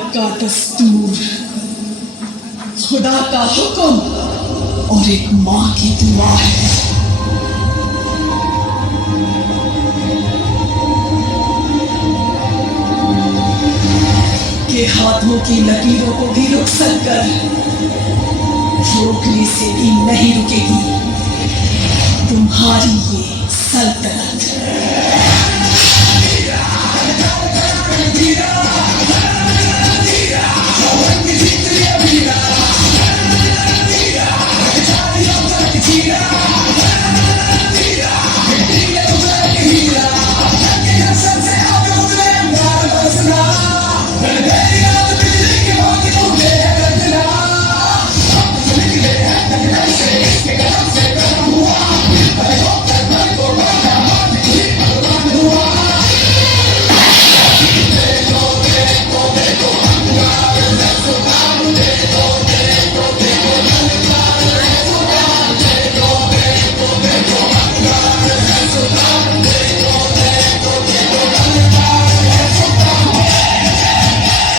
अदालत का दस्तूर, खुदा का हुक्म और एक माँ की दुआ है। के हाथों की लकीरों को भी रुखसत कर, रोकने से भी नहीं रुकेगी तुम्हारी ये सल्तनत।